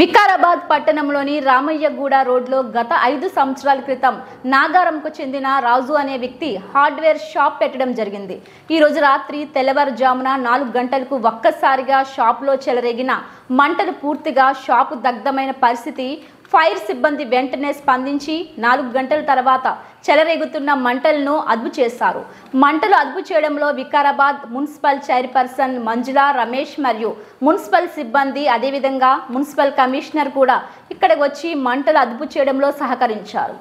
వికారాబాద్ పట్టణంలోని రామయ్యగూడ రోడ్లో గత 5 సంవత్సరాల క్రితం నాగారంకు చెందిన రాజు అనే వ్యక్తి హార్డ్వేర్ షాప్ పెట్టడం జరిగింది. ఈ రోజు రాత్రి తెల్లవారుజామున 4 గంటలకు ఒక్కసారిగా షాపులో చెలరేగిన మంటలు పూర్తిగా షాపు దగ్ధమైన పరిస్థితి. ఫైర్ సిబ్బంది వెంటనే స్పందించి 4 గంటల తర్వాత చెలరేగుతున్న మంటలను అదుపు చేశారు. మంటలు అదుపు చేయడంలో వికారాబాద్ మున్సిపల్ చైర్పర్సన్ మంజుల రమేష్ మరియు మున్సిపల్ సిబ్బంది అదేవిధంగా మున్సిపల్ కమిషనర్ కూడా ఇక్కడికి వచ్చి మంటలు అదుపు చేయడంలో సహకరించారు.